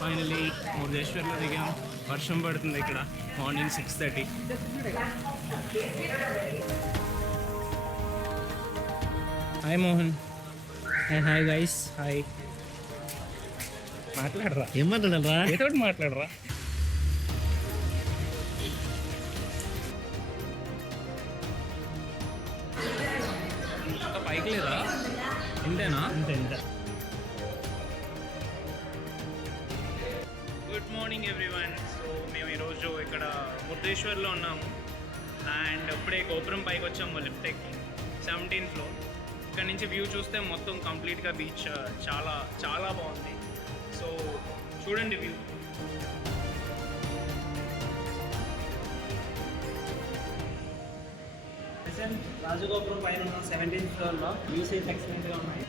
Finally మురుదేశ్వర్లో దిగాం. వర్షం పడుతుంది ఇక్కడ morning 6:30. Hi Mohan. Hi guys. Hi. మాట్లాడరా. ఏం మాట్లాడాలరా? ఏదో మాట్లాడరా. ఇంకా పైకి లేదా? ఇంతేనా? ఇంతే ఇంతే. Good morning everyone. సో మేము ఈరోజు ఇక్కడ మురుదేశ్వర్లో ఉన్నాము అండ్ ఇప్పుడే గోపురం పైకి వచ్చాము లిఫ్ట్ ఎక్కి 17th ఫ్లోర్. ఇక్కడ నుంచి వ్యూ చూస్తే మొత్తం కంప్లీట్గా బీచ్ చాలా చాలా బాగుంది. సో చూడండి వ్యూ. రాజగోపురం పైన ఉన్న 17th ఫ్లోర్లో వ్యూస్ అయితే ఎక్సలెంట్గా ఉన్నాయి.